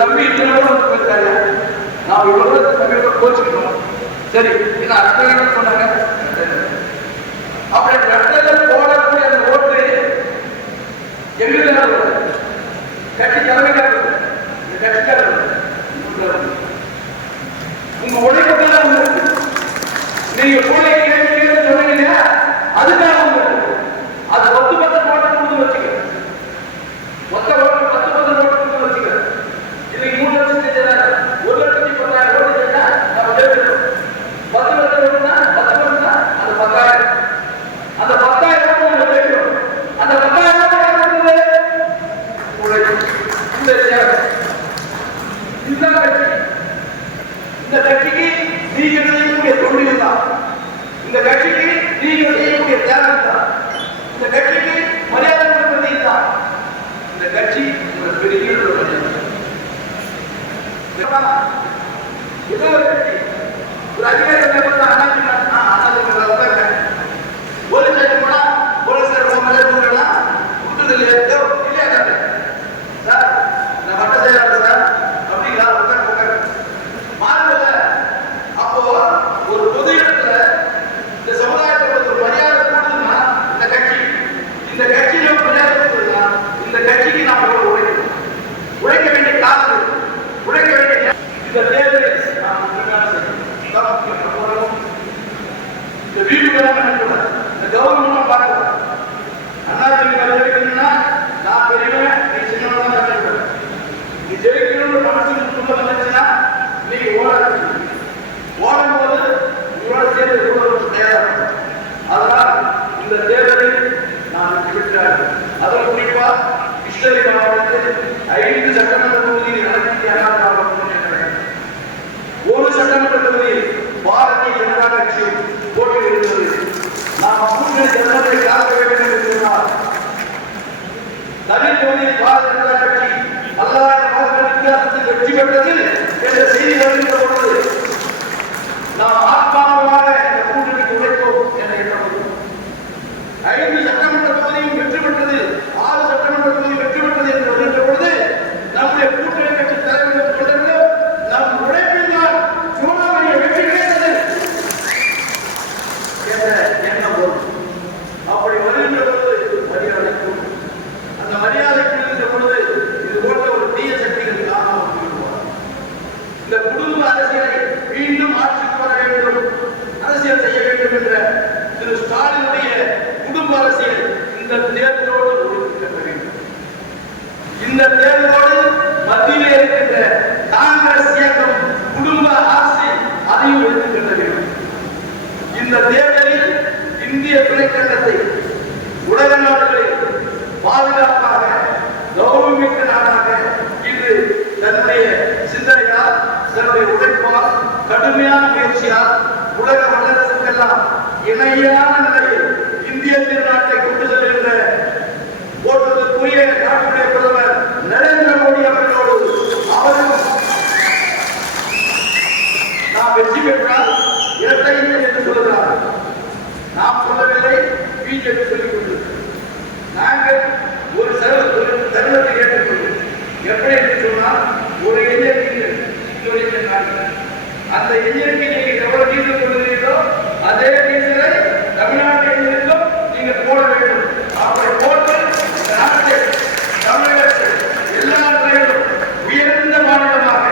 தம்பி இவ்வளவு போயிருக்காரு, நான் இவ்வளவு தம்பியோட கோச்சுக்கணும். சரி, என்ன அடுத்த சொன்னாங்க. அப்படி ரெட்டையில போடக்கூடிய அந்த ஓட்டு எங்களுக்கு கட்சி தலைமைக்காக கட்சிக்காக உங்க உழைப்புக்காக நீங்க கூட சொன்னீங்க, அதுக்காக அது 10% ஓட்டு கொடுத்து வச்சுக்க, மொத்த ஓட்டு 10% ஓட்டு கொடுத்து வச்சுக்க. இன்னைக்கு 3,10,000 1,10,10,000 ஓட்டு கேட்டா நம்ம ஜெயிச்சிருக்கோம். 10 லட்சம் ஓட்டுனா 10% தான், அது 10,000. அந்த 10,000 நம்ம ஜெயிக்கிறோம். அந்த 10,000 இந்த கட்சிக்கு நீங்க செய்யக்கூடிய தொழில் தான், இந்த கட்சிக்கு நீங்க செய்யக்கூடிய தியாகம் தான், இந்த கட்சிக்கு மரியாதை கொடுப்பது தான். இந்த கட்சி ஒரு பெரிய ஏதோ ஒரு கட்சி ஒரு அதிகாரி ஒரு சட்டம் போனா போலீசார் கொடுத்தது இல்லையா சார், நான் வட்ட செயலாளர் சார் அப்படிங்களா மாறல. அப்போ ஒரு பொது இடத்துல இந்த சமுதாயத்துக்கு ஒரு மரியாதை கொடுத்ததுன்னா இந்த கட்சியில மரியாதை கொடுத்ததுன்னா இந்த கட்சிக்கு நாம் உழைக்க வேண்டிய காலம், உழைக்க வேண்டிய இந்த தேர்தலில் இந்த வீடு இந்த கவர்மெண்ட் பார்க்க அண்ணா நான் பெரியவன், நீ சின்னவன் தான். நீ ஜெயிக்கணும்னு மனசுக்கு வந்துச்சுன்னா நீங்க ஓடும்போது உங்களோட சேர்ந்து தேவை. அதனால் இந்த தேர்தலில் நான் விட்டார். அதில் குறிப்பா கிருஷ்ணகிரி மாவட்டத்தில் 5 சட்டமன்ற தொகுதியில் ஒரு சட்டமன்ற தொகுதியில் பாரதிய ஜனதா கட்சி போட்டியிடுகிறது. நாம் கூட்டணி ஜனத்தை காக்க வேண்டும் என்று சொன்னார். தனி தொகுதியில் பாரதிய ஜனதா கட்சி 10,000 வாக்குகள் வித்தியாசத்தில் வெற்றி பெற்றது என்ற செய்தி வருகின்ற பொழுது நாம் ஆத்மார்த்தமாக இந்த கூட்டணிக்கு உழைப்போம் என்ற எண்ணம். 5 சட்டமன்ற தொகுதியும் வெற்றி பெற்றது, 6 சட்டமன்ற தொகுதியும் வெற்றி பெற்றது என்று வருகின்ற பொழுது நம்முடைய கூட்டணி கட்சி தலைவர்கள் கொண்டவர்கள் நம் உழைப்பில் தான் சூழலைய வெற்றி கிடைத்தது என்ற எண்ணம் வரும். அப்படி வருகின்ற பொழுது மரியாதை அந்த மரியாதை இருக்கின்ற பொழுது இது போன்ற ஒரு தீய சக்திகள் காரணமாக இந்த குடும்ப அரசியலை மீண்டும் ஆட்சிக்கு வர வேண்டும், அரசியல் செய்ய வேண்டும் என்ற திரு ஸ்டாலினுடைய குடும்ப அரசியல் இந்த தேர்தலோடு ஒழிக்கப்பட வேண்டும். இந்த தேர்தலோடு மத்தியிலே இருக்கின்ற காங்கிரஸ் இயக்கம் குடும்ப ஆட்சி அதையும் ஒழிக்கப்பட வேண்டும். இந்த தேர்தலில் இந்திய துணைக்கண்டத்தை உலக நாடுகளில் பாதுகாப்பாக கௌரவமிக்க நாடாக இன்று தன்னுடைய சிந்தனையால், தன்னுடைய உழைப்பால், கடுமையான முயற்சியால் உலக வல்லரசுக்கெல்லாம் இணையான நிலையில் இந்திய திருநாட்டை கொண்டு செல்கின்ற போற்றுவதற்குரிய நாட்டுடைய பிரதமர் நரேந்திர மோடி அவர்களோடு அவரும் நாம் வெற்றி பெற்றால் இரட்டை என்று சொல்கிறார். நாம் சொல்லவில்லை, பிஜேபி சொல்லிக் கொண்டிருக்கிறது. நாங்கள் ஒரு தருணத்தை ஏற்றுக்கொள்வோம். எப்படி என்று சொன்னால், ஒரு எண்ணிக்கை அந்த எண்ணிக்கை நீங்கள் எவ்வளவு டீசல் கொள்கிறீர்களோ அதே டீசலை தமிழ்நாட்டு எண்ணிலும் நீங்கள் போட வேண்டும். அப்படி போட்டு நாட்டை தமிழகத்தை எல்லா நிலையிலும் உயர்ந்த மாநிலமாக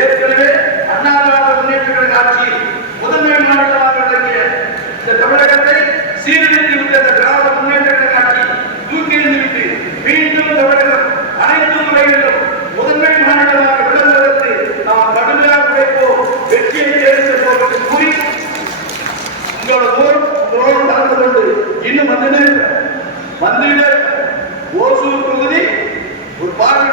ஏற்கனவே அண்ணா திராவிட முன்னேற்ற கழக ஆட்சியில் முதன்மை மாநிலமாக விளங்கிய இந்த தமிழகத்தை சீர்திருத்தி விட்ட திராவிட முன்னேற்ற கழக ஆட்சி தூக்கி எறிந்துவிட்டு மீண்டும் தமிழகம் அனைத்து முறைகளிலும் முதன்மை மாநிலமாக விளங்குவதற்கு நாம் கடுமையாக உழைப்போம், வெற்றியை தேர்ந்தெடுப்போம் என்று கூறி உங்களோட தூரம் கலந்து கொண்டு இன்னும் வந்துவிட ஓசூர் தொகுதி ஒரு பார்வை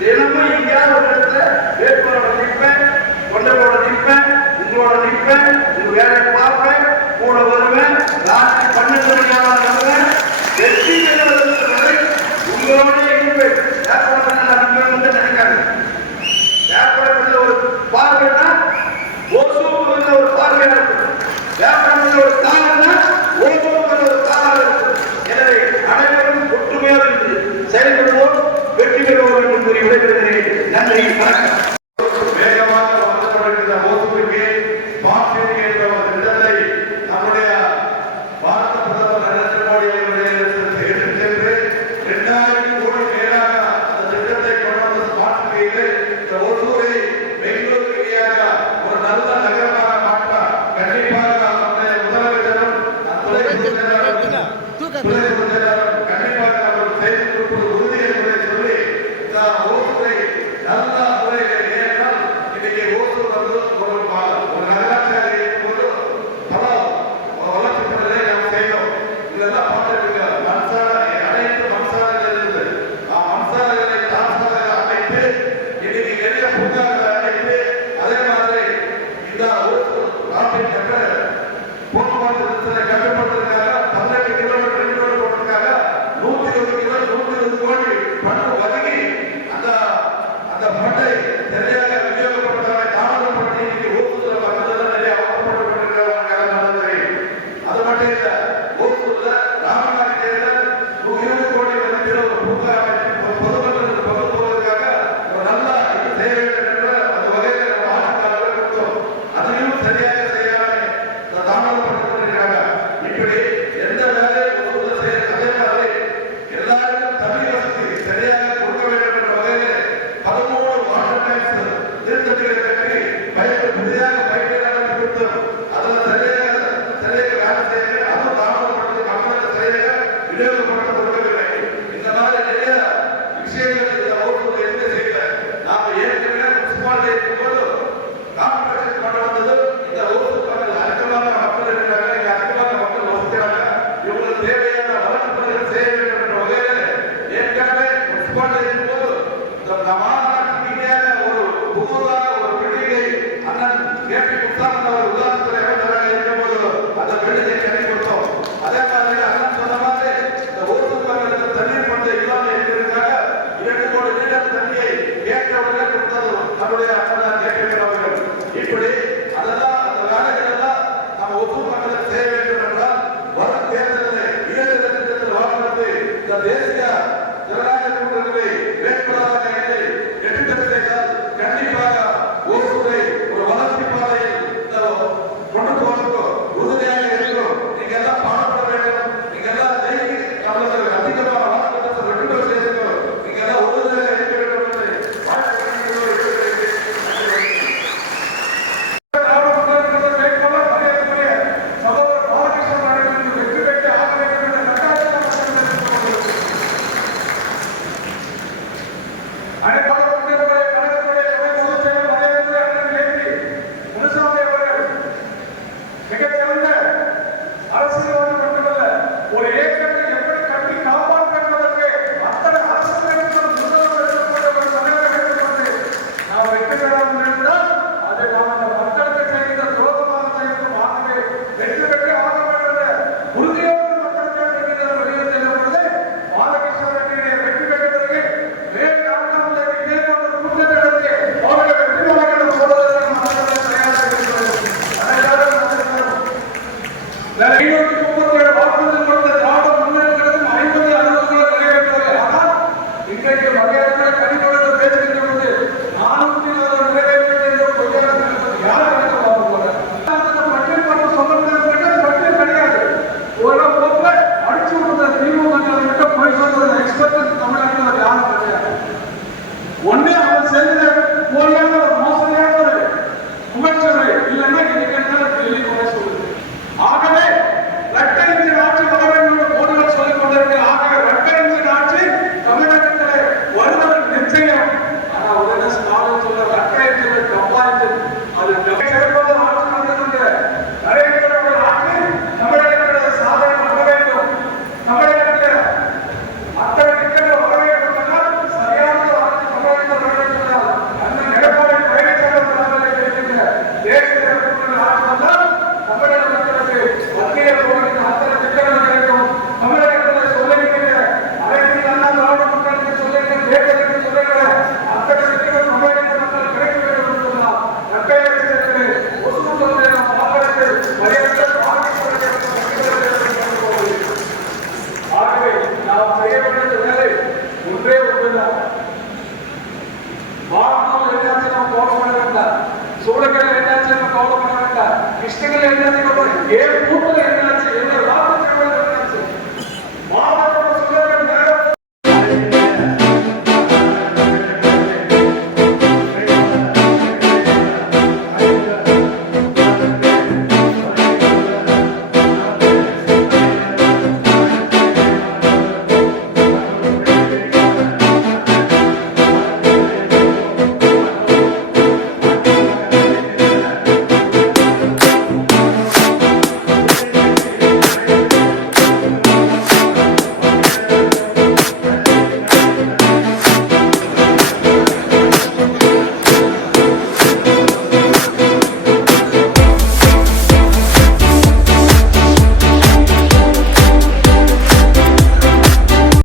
தினமும் எங்கேயாவது ஒரு இடத்துல வேட்பாளரோட நிற்பேன், தொண்டர்களோட நிற்பேன், உங்களோட நிற்பேன், உங்க வேலையை பார்ப்பேன், கூட வருவேன், ராத்திரி 12 மணி வருவேன். வெற்றி பெறுவதற்கு வரை உங்களோட இருப்பேன். நினைக்காங்க வேப்படப்பட்ட ஒரு பார்வைனா ஓசூர் தொகுதியில் ஒரு பார்வையாக இருக்கும், வேப்படப்பட்ட ஒரு தாளம்னா ஓசூர் ஒரு தாளாக இருக்கும். எனவே அனைவரும் ஒற்றுமையாக இருந்து செயல்படுவோம். வெற்றி வெற்றி பெறுவோம் என்று கூறி விடைபெறுகிறேன். நன்றி, வணக்கம். வேகமாக வளர்க்கப்படுகின்ற ஓசூருக்கு ஸ்மார்ட் என்ற ஒரு திட்டத்தை நம்முடைய பாரத பிரதமர் நரேந்திர மோடி அவர்களுடைய எடுத்துச் சென்று 2000 கோடி மேலாக அந்த திட்டத்தை கொண்டு வந்த ஸ்மார்ட் சிட்டியில் இந்த ஓசூரை பெங்களூரு இடையாக ஒரு நல்ல நகரமாக மாற்ற கண்டிப்பாக நம்முடைய முதலமைச்சரும் துணை செயலாளரும் கண்டிப்பாக நம்ம செய்து கொடுப்பது உறுதி என்பதை சொல்லி இந்த ஓசூரை நல்ல முறையில் ஏற்றால் இன்னைக்கு ஓசூர் வந்து ஒரு நகராட்சியாக இருக்கும்போது பல வளர்ச்சி பணிகளை நாம் செய்தோம். இதெல்லாம் பார்த்துருக்க மண்சாலை அனைத்து மண்சாலைகள் இருந்து மண்சாலைகளை தாசாலைகள் அமைத்து இன்னைக்கு நிறைய பூங்காக்களை அமைத்து அதே மாதிரி இந்த ஓசூர் நாட்டின் போக்குவரத்து நெரிசலை கட்டுப்படுத்துவதற்காக 18 கிலோமீட்டர் ரோடு போட்டதுக்காக 120 கோடி பணம் ஒதுக்கி அந்த பண்டை சரியாக விநியோகப்படுத்தாம தாமதப்படுத்தி இன்னைக்கு ஓசூர்ல மக்கள் நிறைய அவசரப்பட்டு அது மட்டும் இல்ல ஓசூர்ல ராமநாதி தேர்தல் 20 கோடி மதிப்பில் ஒரு பூங்கா பொதுமக்களுக்கு பங்கு போவதற்காக ஒரு நல்ல இது செய்ய வேண்டும் என்ற அந்த வகையில் நம்ம ஆட்சியாளர்கள் கொடுத்தோம். அதையும் சரியாக செய்யாமல் தாமதப்பட்டுக் கொண்டிருக்கிறாங்க. இப்படி எந்த வேலையை ஓசூர்ல செய்ய அதே மாதிரி எல்லாருக்கும் தண்ணீர் வசதி சரியாக கொடுக்க வேண்டும் என்ற வகையில் 13 வாட்டர் டேங்க்ஸ் திருத்தணிகளை கட்டி புதிதாக பயிர்கள் கொடுத்தோம். அதில் சரியாக வேலை செய்ய அதுவும் தாமதப்படுத்தி மக்களுக்கு சரியாக விநியோகப்படுத்த கொடுக்கவில்லை. இந்த மாதிரி நிறைய விஷயங்கள் இந்த ஓசூர் எதுவுமே செய்யல. நாம ஏற்கனவே முனிசிபாலிட்டி இருக்கும்போது கார்பரேஷன் கொண்டு வந்தது இந்த ஓசூர் பக்கத்தில் அதிகமாக மக்கள் இருக்கிறாங்க. இங்க அதிகமாக மக்கள் வசிக்கிறாங்க. இவங்களுக்கு தேவையான வளர்ச்சி பணிகள் செய்ய வேண்டும் என்ற வகையில் ஏற்கனவே முனிசிபாலிட்டி இருக்கும்போது இந்த மாநகராட்சி இணையாக ஒரு புதுதாக ஒரு பில்டிங்கை அண்ணன் கேபி முத்தாரன் அவர் உதாரணத்துறை அமைச்சராக இருக்கும்போது அந்த பில்டிங்கை கட்டி கொடுத்தோம். அதே மாதிரி அண்ணன் சொன்ன மாதிரி இந்த ஓசூர் பக்கத்தில் தண்ணீர் பண்டை இல்லாமல் இருக்கிறதுக்காக 2 கோடி லிட்டர் தண்ணியை கேட்டவுடனே கொடுத்தது நம்முடைய அண்ணன் கேபி அவர்கள். இப்படி அதெல்லாம் அந்த வேலைகள் எல்லாம் நம்ம ஓசூர் மக்களுக்கு செய்ய வேண்டும் என்றால் வரும் தேர்தலில் 7 லட்சத்தில் வாக்களித்து இந்த தேசிய ஜனநாயக கூட்டணியை வேட்பாளராக வெற்றி பெற செய்தால் கண்டிப்பாக ஓசூரை ஒரு வளர்ச்சி பாதையில் கொண்டு போவதற்கு உறுதியாக இருக்கும். நீங்க எல்லாம் பாடுபட வேண்டும். நீங்க எல்லாம் ஜெயிக்கு நம்மளுக்கு அதிகமான வாக்குகளை வெற்றி பெற செய்திருக்கோம். நீங்க எல்லாம் உறுதியாக இருக்க வேண்டும் என்று ஒன்னே அவன் சேர்ந்த போலியான ஒரு மோசடியான ஒரு புகழ்ச்சொல்லை இல்லைன்னா டெல்லி கூட சொல்லுது. ஆகவே இரட்டை இன்ஜின் ஆட்சி வர வேண்டும் என்று போடுகள் சொல்லிக் கொண்டிருக்கிறார். ஆகவே இரட்டை இன்ஜின் ஆட்சி தமிழகத்திலே வருவது கவலைப்பட வேண்டாம். சூழல்கள் என்னாச்சு கவலைப்பட வேண்டாம். கிருஷ்ணங்கள் என்னாச்சு ஏன் கூட்டம்